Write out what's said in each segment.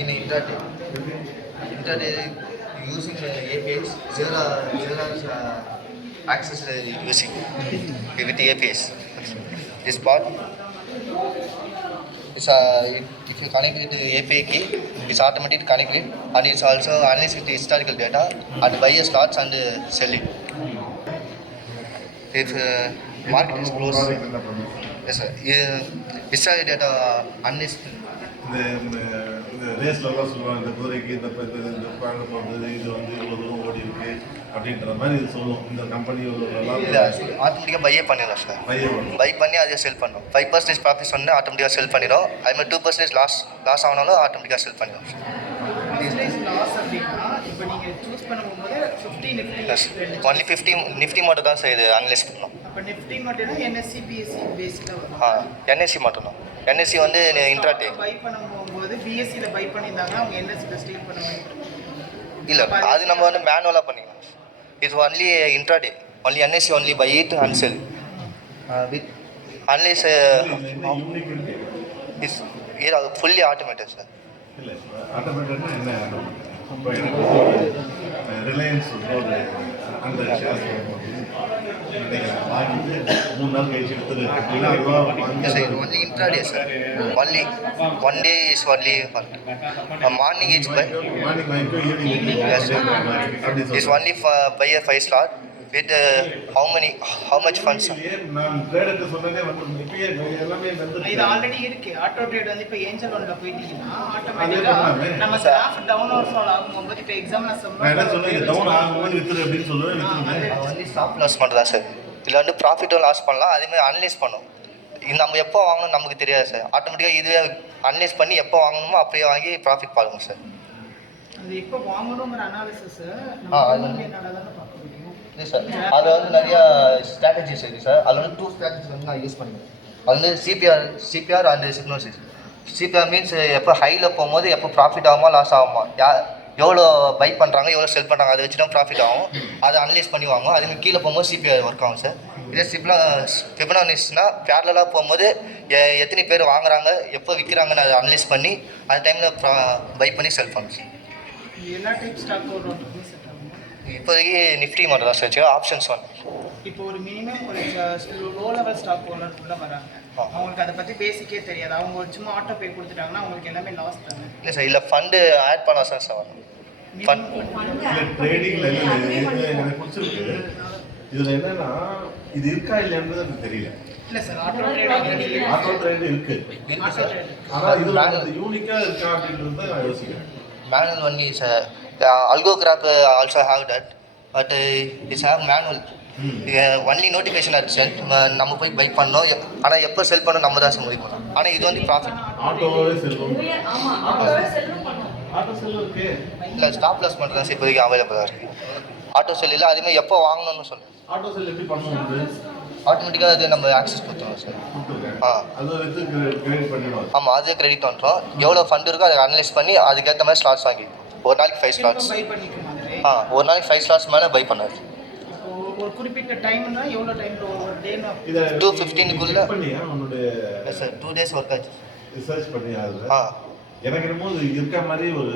in intraday using APIs, Xero's access using with the APIs. This part is if you connect with the API key, it's automatically connected, and it's also analyzes the historical data and buy slots and sell it. If market is closed, yes sir. Historical data analysis. இந்த ரேஸ்லலாம் சொல்லுவாங்க, இந்த குதிரைக்கு இந்த பழம் போடுறது, இது வந்து இவ்வளோ தூரம் ஓடி இருக்கு அப்படின்ற மாதிரி இது சொல்லும். இந்த கம்பெனி ஒரு நல்லா இல்லை ஆட்டோமேட்டிக்காக பையே பண்ணிடலாம் சார். பை பண்ணி அதை செல் பண்ணணும். 5% ப்ராஃபிட் சொன்னால் ஆட்டோமேட்டிக்காக செல் பண்ணிடும். அது மாதிரி 2% லாஸ் ஆனாலும் ஆட்டோமேட்டிக்காக செல் பண்ணிடும் சார். ஒன்லி 50 நிஃப்டி மட்டும் தான் சார் இது அனலைஸ் பண்ணணும். என்எஸ்சி மட்டும் தான். என்எஸ்சி வந்து இன்ட்ராடே பை பண்ணும்போது பிஎஸ்சியில் பை பண்ணியிருந்தாங்கன்னா அவங்க என்எஸ்சியில் ஸ்டீல் பண்ணுவாங்க. இல்லை அது நம்ம வந்து மேனுவலாக பண்ணிக்கலாம். இது only intraday, only NSC only buy it and sell with analyse is இது அது ஃபுல்லி ஆட்டோமேட்டட் சார். இல்லை ஆட்டோமேட்டட்னா என்ன? ரிலையன்ஸ் அந்த ஷேர்ஸ் வாங்கிட்டு 3 நாள் கழிச்சு எடுத்துரு. only intraday sir. Only one day is only morning is by morning to evening. Yes sir. Is only for buy a 5 slot with how much funds sir? நான் ட்ரேடர்ட்ட சொன்னதே வந்து இப்பயே எல்லாமே வந்து இது ஆல்ரெடி இருக்கு. ஆட்டோ ட்ரேட் வந்து இப்போ ஏஞ்சல் ஒன்ல போயிட்டீங்கன்னா ஆட்டோமேட்டிக்கா நம்ம ஸ்டாஃப் டவுன் ஆர் ஃபால் ஆகும்போது இப்போ எக்ஸாம்ல நான் என்ன சொன்னேன், டவுன் ஆகும்போது வித்துரு அப்படின்னு சொல்லுவேன். only stop loss மட்டும் தான் சார். இதில் வந்து ப்ராஃபிட்டும் லாஸ் பண்ணலாம். அதேமாதிரி அனலைஸ் பண்ணும். இது நம்ம எப்போ வாங்கணும் நமக்கு தெரியாது சார். ஆட்டோமேட்டிக்காக இதுவே அனலைஸ் பண்ணி எப்போ வாங்கணுமோ அப்படியே வாங்கி ப்ராஃபிட் பாருங்க சார். அது எப்போ வாங்கணுங்கிற அனாலிசிஸ் இல்லை சார். அதில் வந்து நிறையா ஸ்ட்ராட்டஜிஸ் இருக்குது சார். அதில் வந்து 2 ஸ்ட்ராட்டஜிஸ் வந்து நான் யூஸ் பண்ணிக்கிறேன். அது வந்து சிபிஆர் அண்ட் சிக்னோசிஸ். சிபிஆர் மீன்ஸ் எப்போ ஹையில் போகும்போது எப்போ ப்ராஃபிட் ஆகுமா லாஸ் ஆகுமா, எவ்வளோ பை பண்ணுறாங்க எவ்வளோ செல் பண்ணுறாங்க அதை வச்சு தான் ப்ராஃபிட் ஆகும். அதை அனலைஸ் பண்ணி வாங்குவோம். அதேமாதிரி கீழே போகும்போது சிபிஆர் ஒர்க் ஆகும் சார். இதே ஃபிபனாக்சிஸ்னால் பேரலாக போகும்போது எத்தனை பேர் வாங்குறாங்க எப்போ விற்கிறாங்கன்னு அதை அனலைஸ் பண்ணி அந்த டைமில் பை பண்ணி செல் பண்ணும் சார். இப்போதைக்கு நிஃப்டி மட்டும் தான் சார். ஆப்ஷன்ஸ் ஒன் இப்போ ஒரு மினிமம் ஒரு லோ லெவல் ஸ்டாக் ஹோல்டர் உள்ள வராங்க, அவங்களுக்கு அதை பற்றி பேசிக்கே தெரியாது. அவங்க ஒரு சும்மா ஆட்டோ பே கொடுத்துட்டாங்கன்னா அவங்களுக்கு எல்லாமே லாஸ் தானே. இல்லை சார். இல்லை ஃபண்டு ஆட் பண்ணலாம் சார். சார் ஃபண்ட் ட்ரேடிங்கில் எனக்கு பிடிச்சிருக்கு. இதில் என்னன்னா இது இருக்கா இல்லைன்றது எனக்கு தெரியல. இல்லை சார். ஆட்டோ ட்ரேட் இருக்கு. ஆனால் இது யூனிக்காக இருக்கா அப்படின்றது தான் நான் யோசிக்கிறேன். Manual only sir. Algograph also have that, but it's have manual. Only notification ஆச்சு சார். நம்ம போய் பை பண்ணோம். ஆனால் எப்போ செல் பண்ணோம் நம்ம தான் சார் முடிவு பண்ணோம். ஆனால் இது வந்து ப்ராஃபிட். ஆட்டோவே செல்லும். இல்லை ஸ்டாப் லாஸ் மட்டும் தான் சார் இப்போதைக்கு அவைலபிளாக இருக்குது. ஆட்டோ செல் இல்லை. அதேமாதிரி எப்போ வாங்கணும்னு சொல்லுங்கள். ஆட்டோ செல் எப்படி பண்ணுவோம்? ஆட்டோமேட்டிக்காக அது நம்ம ஆக்சஸ் கொடுத்துருவோம் சார். ஆமாம் அதே கிரெடிட் பண்ணுறோம். எவ்வளோ ஃபண்ட் இருக்கோ அதை அனலைஸ் பண்ணி அதுக்கேற்ற மாதிரி ஸ்லாட்ஸ் வாங்கிப்போம். ஒரு நாளைக்கு 5 ஸ்லாட்ஸ். ஒரு நாளைக்கு 5 ஸ்லாட்ஸ் மேலே பை பண்ணாது. ஒரு குறிப்பிட்ட டைம்னா எவ்வளோ டைம்? ஒரு டேனா 2:15 உன்னுடைய சார் 2 days ஒர்க் ஆச்சு. ரிசர்ச் பண்ணி அதில் எனக்கு என்னமோ இருக்க மாதிரி ஒரு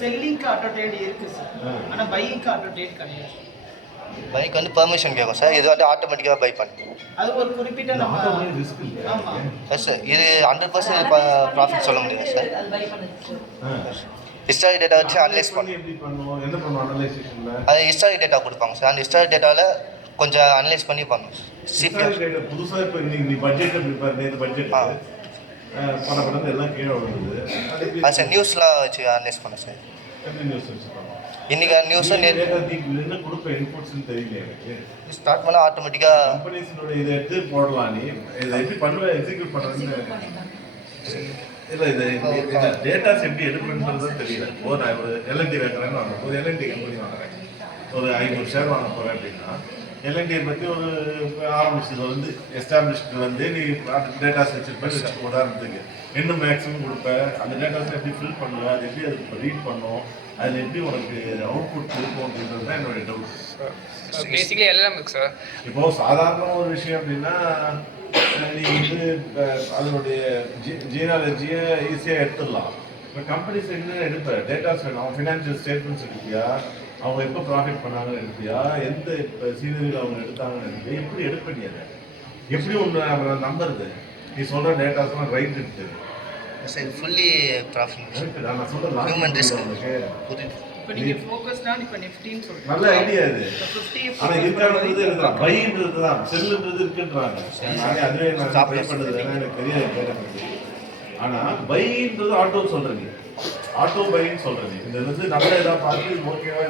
செல்லிங்க்கு ஆட்டோ ட்ரேட் இருக்கு சார். ஆனால் பையிங்க்கு ஆட்டோ ட்ரேட் கிடையாது. பைக் வந்து பெர்மிஷன் கேட்கும் சார். இது வந்து ஆட்டோமேட்டிக்காக பை பண்ணி அது ஒரு குறிப்பிட்ட நம்ம ரிஸ்க் இல்லை. ஆமாம் சார். இது 100% ப்ராஃபிட் சொல்ல முடியாது சார். ஹிஸ்டாரிக் டேட்டா வச்சு அனலைஸ் பண்ணி எப்படி பண்ணுவோம்? என்ன பண்ணுவோம் அனலைசேஷனில்? அது ஹிஸ்டாரிக் டேட்டா கொடுப்பாங்க சார். அந்த ஹிஸ்டாரிக் டேட்டாவில் கொஞ்சம் அனலைஸ் பண்ணி பண்ணுவோம். சிபிஆர் டேட்டா புதுசாக இப்போ நீ பட்ஜெட்டை ப்ரிப்பேர் இந்த பட்ஜெட் படம் எல்லாம் கீழே விழுது. அது சார் நியூஸ்லாம் வச்சு அனலைஸ் பண்ணேன் சார். நியூஸ் வச்சு இன்றைக்கி நியூஸும் என்ன கொடுப்பேன் இன்புட்ஸ்னு தெரியல எனக்கு. ஸ்டார்ட் பண்ணால் ஆட்டோமேட்டிக்காக கம்பெனிஸோட இதை எடுத்து போடலாம். நீ இதை எப்படி பண்ணுவேன் எக்ஸிக்யூட் பண்ணுறதுன்னு இல்லை. இது டேட்டாஸ் எப்படி எடுக்கணுன்றது தெரியல. நான் ஒரு எல்என்டி வைக்கிறேன்னு வாங்க, ஒரு எல்என்டி கம்பெனி வாங்குறேன், ஒரு 500 ஷேர் வாங்க போகிறேன் அப்படின்னா எல்என்டியை பற்றி ஒரு ஆரம்பிச்சது வந்து எஸ்டாப்ளிஷ்டு வந்து நீ டேட்டாஸ் வச்சுருப்பேன். உதாரணத்துக்கு என்ன மேக்ஸிமம் கொடுப்பேன், அந்த டேட்டாஸை எப்படி ஃபில் பண்ணுவேன், அது எப்படி அது ரீட் பண்ணும், அதில் எப்படி உனக்கு அவுட்புட் இருக்கும் அப்படின்றது தான் என்னுடைய டவுட். பேசிக்கலி எல்லாம் இருக்கு சார். இப்போது சாதாரண ஒரு விஷயம் அப்படின்னா நீ வந்து அதனுடைய ஜீனாலஜியை ஈஸியாக எடுத்துடலாம். இப்போ கம்பெனிஸ் என்ன எடுப்பேன் டேட்டாஸ் வேணும், அவன் ஃபினான்ஷியல் ஸ்டேட்மெண்ட்ஸ் எடுப்பியா, அவங்க எப்போ ப்ராஃபிட் பண்ணாங்கன்னு எடுப்பியா, எந்த இப்போ சீனரியில் அவங்க எடுத்தாங்கன்னு எடுப்பியா, எப்படி எடுப்ப நீ அதை? எப்படி ஒன்று நம்புறது? நீ சொல்கிற டேட்டாஸ்லாம் ரைட் இருக்குது, சார் ஃபுல்லி ப்ராஃபிட் நான் சொல்கிறேன் Human risk. உனக்கு புரியுது. இப்போ நீங்கள் ஃபோக்கஸ்டாக இப்போ நிஃப்டின்னு சொல்கிறீங்க. நல்ல ஐடியா இது. இப்போ 50 ஆனால் இருக்கானது இருக்குதான், பைன்றது தான், செல்லுன்றது இருக்குன்றாங்க. நானே அதுவே நான் ட்ரை பண்ணுறது எனக்கு தெரியாது கேட்டது. ஆனால் பைன்றது ஆட்டோ சொல்கிறேன், நீ ஆட்டோ பைன்னு சொல்கிறேன். நீ இந்த வந்து நல்ல இதாக பார்த்து இது ஓகேவா,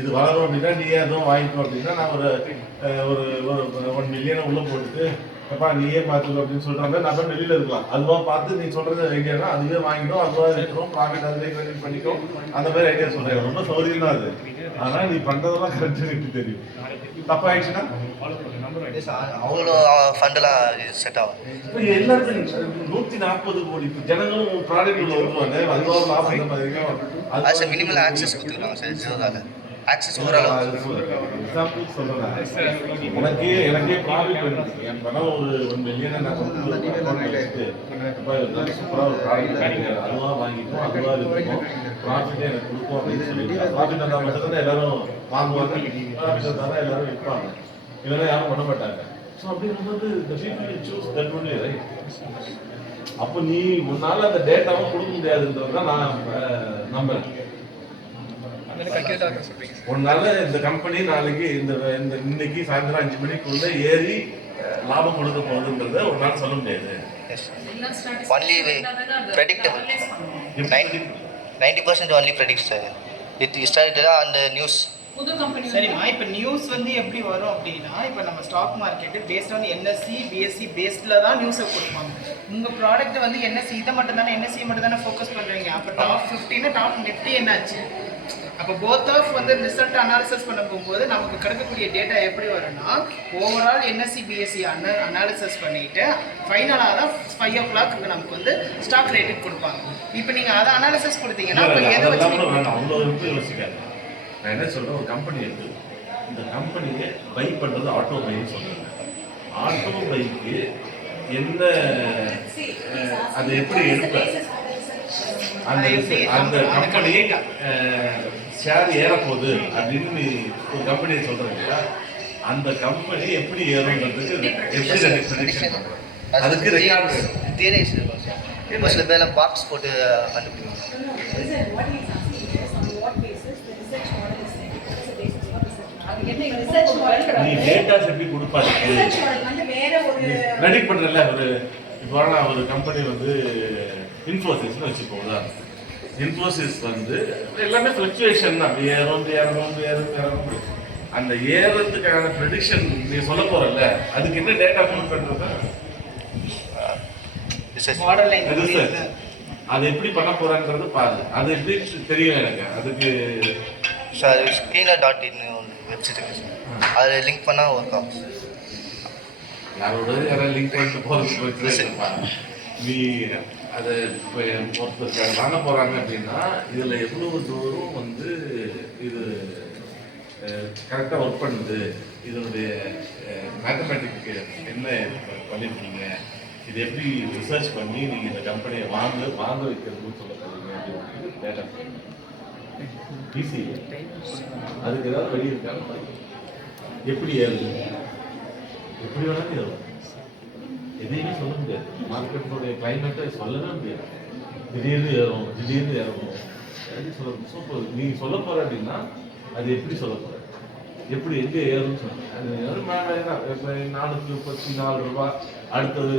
இது வளரும் அப்படின்னா நீ எதுவும் வாங்கிக்கோ அப்படின்னா நான் ஒரு 1 மில்லியனை உள்ளே போட்டுட்டு அப்பா நீயே பார்த்துக்கோ அப்படின்னு சொல்கிறாங்க. நம்ம வெளியில் இருக்கலாம், அதுவா பார்த்து நீ சொல்கிறது ஐடியானா அதுவே வாங்கிடும், அதுவா இருக்கிறோம், ப்ராஃபிட் அதுவே கிரெடிட் பண்ணிக்கும், அந்த மாதிரி ஐடியா சொல்கிறேன். ரொம்ப சௌகரியம் தான் அது. ஆனால் நீ பண்ணுறதெல்லாம் கரெக்டாக எனக்கு தெரியும். தப்பாயிடுச்சுன்னா அவ்வளோ ஃபண்டெல்லாம் செட் ஆகும். இப்போ எல்லாருக்கும் 140 கோடி ஜனங்களும் ப்ராடக்ட் உள்ள வருவாங்க, அதுவாக லாபம் அது சார் மினிமல் ஆக்சஸ் கொடுத்துருக்காங்க சார் ஜியோதால. ஆக்சஸ் ஓரளவு எக்ஸாம்பிள் சொல்கிறேன். எனக்கே ப்ராஃபிட் வேணும். என் பணம் ஒரு 1 மில்லியனை நான் சூப்பராக ஒரு ப்ராடக்ட் கிடைக்கிறது, அதுவாக வாங்கிப்போம், அதுவாக இருக்கும், ப்ராஃபிட்டே எனக்கு கொடுக்கும் அப்படின்னு சொல்லிட்டு ப்ராஃபிட் வந்தால் மட்டும்தான் எல்லாரும் வாங்குவாங்க, ப்ராஃபிட் வந்தால் தான் எல்லாரும் விற்பாங்க, இல்லைன்னா யாரும் பண்ண மாட்டாங்க. ஸோ அப்படிங்கும்போது the people will choose that only, right? அப்போ நீ உன்னால அந்த டேட்டாவை கொடுக்க முடியாதுன்றது தான் நான் நம்புறேன். உன்னால இந்த கம்பெனி நாளைக்கு இந்த இன்னைக்கு சாயந்தரம் 5 மணிக்குள்ள ஏறி லாபம் கொடுக்க போகுதுன்றத ஒரு நாள் சொல்ல முடியாது. Only predictable 90% only predict sir. It started அந்த நியூஸ். சரிம்மா, இப்போ நியூஸ் வந்து எப்படி வரும் அப்படின்னா, இப்போ நம்ம stock market based on NSE BSE பேஸ்டில் தான் நியூஸை கொடுப்பாங்க. உங்கள் ப்ராடக்ட் வந்து என்எஸ்சி இதை மட்டும் தானே, என்எஸ்சி மட்டும் தானே ஃபோக்கஸ் பண்ணுறீங்க. அப்போ டாப் 15 டாப் நிஃப்டி என்னாச்சு? அப்போ போத் ஆஃப் வந்து ரிசல்ட் அனாலிசிஸ் பண்ண போகும்போது நமக்கு கிடைக்கக்கூடிய டேட்டா எப்படி வரும்னா, ஓவரால் என்எஸ்சி பிஎஸ்சி அனாலிசிஸ் பண்ணிட்டு ஃபைனலாக தான் 5 o'clock நமக்கு வந்து ஸ்டாக் ரேட்டுக்கு கொடுப்பாங்க. இப்போ நீங்கள் அதை அனாலிசிஸ் கொடுத்தீங்கன்னா அப்போ எதை வச்சு யோசிக்காது. நான் என்ன சொல்றேன், ஒரு கம்பெனி இருக்கு, இந்த கம்பெனியை பை பண்றது ஆட்டோ பைன்னு சொல்றாங்க. ஆட்டோ பைக்கு என்ன அதை எப்படி எடுப்ப, அந்த கம்பெனி ஷேர் ஏறப்போகுது அப்படின்னு நீ ஒரு கம்பெனியை சொல்றீங்க, அந்த கம்பெனி எப்படி ஏறும்ன்றதுக்கு எப்படி ப்ரெடிக்ஷன் பண்ற, அதுக்கு ரெக்கார்டு தியரிஸ் இருக்கும் சார். இப்போ சில பேர்லாம் பாக்ஸ் போட்டு கண்டுபிடிக்கும். நீ டேட்டாஸ் எப்படி கொடுப்பாரு ப்ரெடிக்ட் பண்றல. இப்போ நான் ஒரு கம்பெனி வந்து இன்ஃபோசிஸ்னு வச்சுப்போம் உதாரணத்துக்கு. இன்ஃபோசிஸ் வந்து எல்லாமே ஃப்ளக்சுவேஷன் தான், ஏறும். அந்த ஏறதுக்கான ப்ரெடிக்ஷன் நீ சொல்ல போறல, அதுக்கு என்ன டேட்டா கொடுக்கன்றத ரிசர்ச் அது எப்படி பண்ண போறாங்கிறது பாரு. அது எப்படி தெரியும் எனக்கு, அதுக்கு சார் screener.in வெப்சைட் இருக்குது சார், அதில் லிங்க் பண்ணால் ஒர்க் ஆகும். யாராவது லிங்க் பண்ணிட்டு போகிறது நீ அதை இப்போ ஒருத்தர் வாங்க போகிறாங்க அப்படின்னா இதில் எவ்வளவு தூரம் வந்து இது கரெக்டாக ஒர்க் பண்ணுது, இதனுடைய மேத்தமேட்டிக்கு என்ன பண்ணியிருக்கீங்க, இது எப்படி ரிசர்ச் பண்ணி நீங்கள் இந்த கம்பெனியை வாங்க வைக்கிறதுன்னு சொல்ல போகிறீங்க அப்படின்னு டேட்டா ஈஸி. அதுக்கு ஏதாவது வழி இருக்காங்க, எப்படி ஏறுது, எப்படி வேணாலும் ஏறும், எதையுமே சொல்ல முடியாது. மார்க்கெட்டோடைய கிளைமேட்டை சொல்லவே முடியாது. திடீர்னு ஏறும், திடீர்னு இறங்கும், எப்படி சொல்ல. சூப்பர், நீ சொல்ல போற அப்படின்னா அது எப்படி சொல்ல போற, எப்படி எங்கே ஏறும்னு சொல்ல. அது மேலே இப்போ 434 ரூபாய், அடுத்தது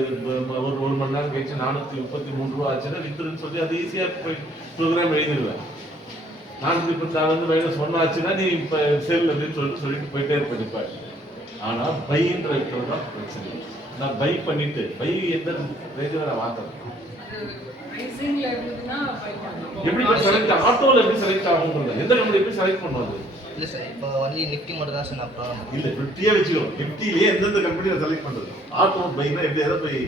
ஒரு மணி நேரம் கழிச்சு 433 ரூபா ஆச்சுன்னா வித்துருன்னு சொல்லி அது ஈஸியாக போய் ப்ரோக்ராம் எழுதிடுவேன். 434 -1 ஆச்சுன்னா நீ இப்போ செல் அப்படின்னு சொல்லிட்டு போயிட்டே இருப்ப. ஆனால் பைன்ற இருக்கிறது தான் பிரச்சனை. நான் பை பண்ணிட்டு பை எந்த ரேஞ்சில் நான் வாங்குறேன், எப்படி செலக்ட் ஆட்டோவில் எப்படி செலக்ட் ஆகுங்கிறது, எந்த கம்பெனி எப்படி செலக்ட் பண்ணுவது? இல்லை சார், இப்போ ஒன்லி நிஃப்டி மட்டும் தான் சார் நான் ப்ராப்ளம். இல்லை, நிஃப்டியே வச்சுக்கோ. நிஃப்டிலேயே எந்தெந்த கம்பெனியை செலக்ட் பண்ணுறது, ஆட்டோ பைனா எப்படி எதை போய்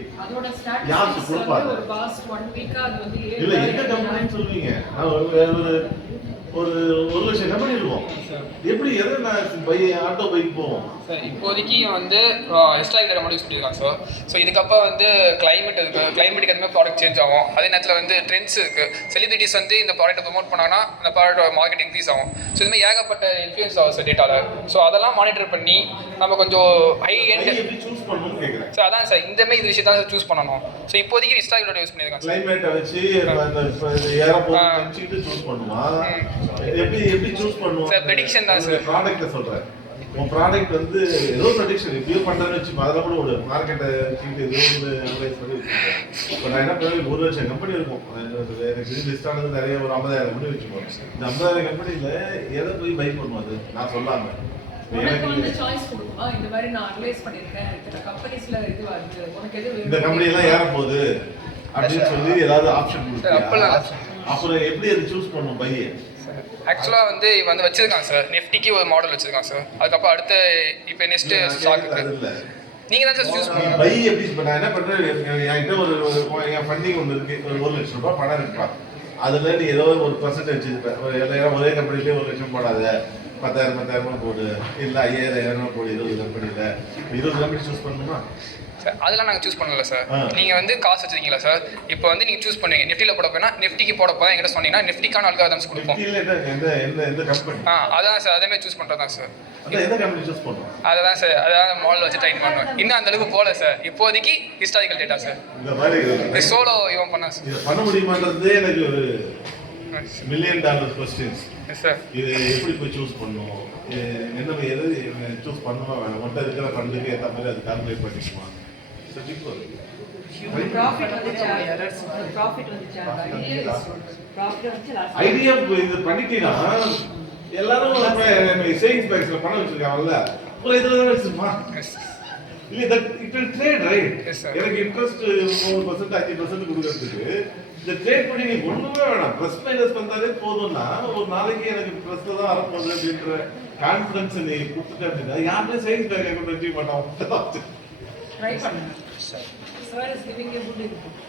யாருக்கு கொடுப்பாங்க? இல்லை, எந்த கம்பெனின்னு சொல்லுவீங்க? நான் ஒரு ஒரு 1 லட்சம் கம்பெனி இருக்கும். எப்படி எதை நான் ஆட்டோ பைக் போவோம் சார் இப்போதைக்கு வந்து ஹிஸ்டாரிக் டேட்டா மட்டும் யூஸ் பண்ணியிருக்காங்க சார். ஸோ இதுக்கப்புறம் வந்து கிளைமேட் இருக்குது, கிளைமேட்டுக்கு எதுவுமே ப்ராடக்ட் சேஞ்ச் ஆகும். அதே நேரத்தில் வந்து ட்ரெண்ட்ஸ் இருக்குது. செலிபிரிட்டிஸ் வந்து இந்த ப்ராடக்ட்டை ப்ரொமோட் பண்ணாங்கன்னா அந்த ப்ராடக்ட் மார்க்கெட் இன்க்ரீஸ் ஆகும். ஸோ இதுமாதிரி ஏகப்பட்ட இன்ஃப்ளூயன்ஸ் ஆகும் சார் டேட்டாவில். ஸோ அதெல்லாம் மானிட்டர் பண்ணி நம்ம கொஞ்சம் ஹை எண்ட் எப்படி சூஸ் பண்ணணும்னு கேட்குறேன். சார் அதான் சார் இந்தமாதிரி இது விஷயம் தான் சூஸ் பண்ணணும். ஸோ இப்போதைக்கு ஹிஸ்டாரிக் டேட்டா யூஸ் பண்ணியிருக்காங்க சார். கிளைமேட்டை வச்சு ஏறப்போது சூஸ் பண்ணுமா? எப்படி சூஸ் பண்ணுவோம் சார் ப்ரெடிக்ஷன் தான் சார். ப்ராடக்ட்டை சொல்கிறேன். உன் ப்ராடக்ட் வந்து ஏதோ ப்ரெடிக்ஷன் எப்படியோ பண்ணுறேன்னு வச்சு அதெல்லாம் கூட ஒரு மார்க்கெட்டை வச்சுக்கிட்டு ஏதோ ஒன்று அனலைஸ் பண்ணி வச்சுருக்கேன். இப்போ நான் என்ன பண்ணுவேன், 1 லட்சம் கம்பெனி இருக்கும். எனக்கு லிஸ்ட் ஆனது நிறைய ஒரு 50,000 கம்பெனி வச்சுப்போம். இந்த 50,000 கம்பெனியில் எதை போய் பை பண்ணுவோம் அது நான் சொல்லாமல் உனக்கு வந்து சாய்ஸ் கொடுக்குமா? இந்த மாதிரி நான் அனலைஸ் பண்ணியிருக்கேன், இத்தனை கம்பெனிஸ்ல இது வருது, உனக்கு எது வேணும்? இந்த கம்பெனியெல்லாம் ஏற போகுது அப்படின்னு சொல்லி ஏதாவது ஆப்ஷன் கொடுப்பீங்க. அப்புறம் எப்படி அதை சூஸ் பண்ணும் பையை? ஆக்சுவலாக வந்து இவன் வந்து வச்சிருக்கான் சார். நெஃப்டிக்கு ஒரு மாடல் வச்சிருக்கான் சார். அதுக்கப்புறம் அடுத்த இப்போ நெக்ஸ்ட் ஸ்டாக்கு நீங்கள் தான் சார் சூஸ் பண்ணுங்க. பை எப்படி இப்போ நான் என்ன பண்ணுறேன், என்கிட்ட ஒரு என் ஃபண்டிங் ஒன்று இருக்குது, ஒரு 1 லட்சம் ரூபாய் பணம் இருக்கா, அதில் நீ ஏதோ ஒரு பர்சன்டேஜ் வச்சுருப்பேன். ஒரே கம்பெனிலேயே 1 லட்சம் போடாத, 10,000 போடு, இல்லை 5,000 போடு. 20 கம்பெனியில் 20 கம்பெனி சூஸ் பண்ணணுமா? சார் அதெல்லாம் நாங்கள் சூஸ் பண்ணல சார். நீங்கள் வந்து காசு வச்சுருக்கீங்களா சார்? இப்போ வந்து நீங்கள் சூஸ் பண்ணுவீங்க. நெஃப்டியில் போட போனால் நெஃப்டிக்கு போட போதான் என்கிட்ட சொன்னீங்கன்னா நெஃப்டிக்கான அல்காரிதம்ஸ் கொடுப்போம். எந்த கம்பெனி? அதான் சார் அதேமாதிரி சூஸ் பண்ணுறது தான் சார். எந்த கம்பெனி சூஸ் பண்ணுவோம்? அதான் சார் அதான் மாடல் வச்சு ட்ரைன் பண்ணுவோம். இன்னும் அந்த அளவுக்கு போகல சார். இப்போதைக்கு ஹிஸ்டாரிக்கல் டேட்டா சார். இந்த மாதிரி சோலோ இவன் பண்ணா சார். இதை பண்ண முடியுமான்றதே எனக்கு ஒரு $1 மில்லியன் கொஸ்டின்ஸ். சார் இது எப்படி போய் சூஸ் பண்ணுவோம், என்ன எது சூஸ் பண்ணணுமா வேணும், மட்டும் இருக்கிற ஃபண்டுக்கு ஏற்ற மாதிரி அது கால்குலேட் பண்ணிக்குமா? ப்ராஃபிட் வந்துச்சா? ப்ராஃபிட் வந்துச்சா? ப்ராஃபிட் வந்துச்சு லாஸ்ட் ஐடியா இது பண்ணிட்டீங்கன்னா எல்லாரும் சேவிங்ஸ் பேங்க்ஸ்ல பணம் வச்சிருக்காங்கல்ல, ஒரு இதுல தான் வச்சிருமா? இல்லை இட் வில் ட்ரேட் ரைட். எனக்கு இன்ட்ரெஸ்ட் 3% 5% கொடுக்கறதுக்கு இந்த ட்ரேட் பண்ணி நீ ஒண்ணுமே வேணாம், ப்ளஸ் மைனஸ் வந்தாலே போதும்னா ஒரு நாளைக்கு எனக்கு ப்ளஸ்ல தான் வரப்போகுது அப்படின்ற கான்ஃபிடன்ஸ் நீ கொடுத்துட்டு அப்படின்னா யாருமே சேவிங்ஸ் பேங்க் அக்கௌண்ட் வச்சுக்க மாட்டான். ட்ரை பண்ணுங்க. Sir is giving a good input.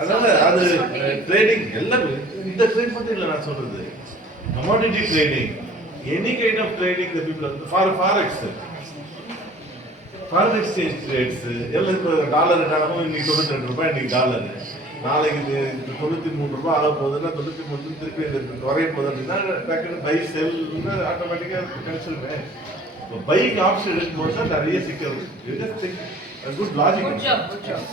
அதனால அது ட்ரேடிங் எல்லாமே இந்த ட்ரேட் மட்டும் இல்லை நான் சொல்றது, commodity trading, any kind of trading the people forex, foreign exchange rates எல்லாம். இப்போ டாலர் என்னாலும் இன்னைக்கு 92 ரூபாய், இன்னைக்கு டாலரு, நாளைக்கு 93 ரூபாய் ஆக போகுதுன்னா 93 திருப்பி குறைய போகுது அப்படின்னா டக்குன்னு பை செல் ஆட்டோமேட்டிக்காக கிடைச்சிருவேன். இப்போ பைக் ஆப்ஷன் எடுக்கும்போது தான் நிறைய சிக்கல். Good logic. Good job.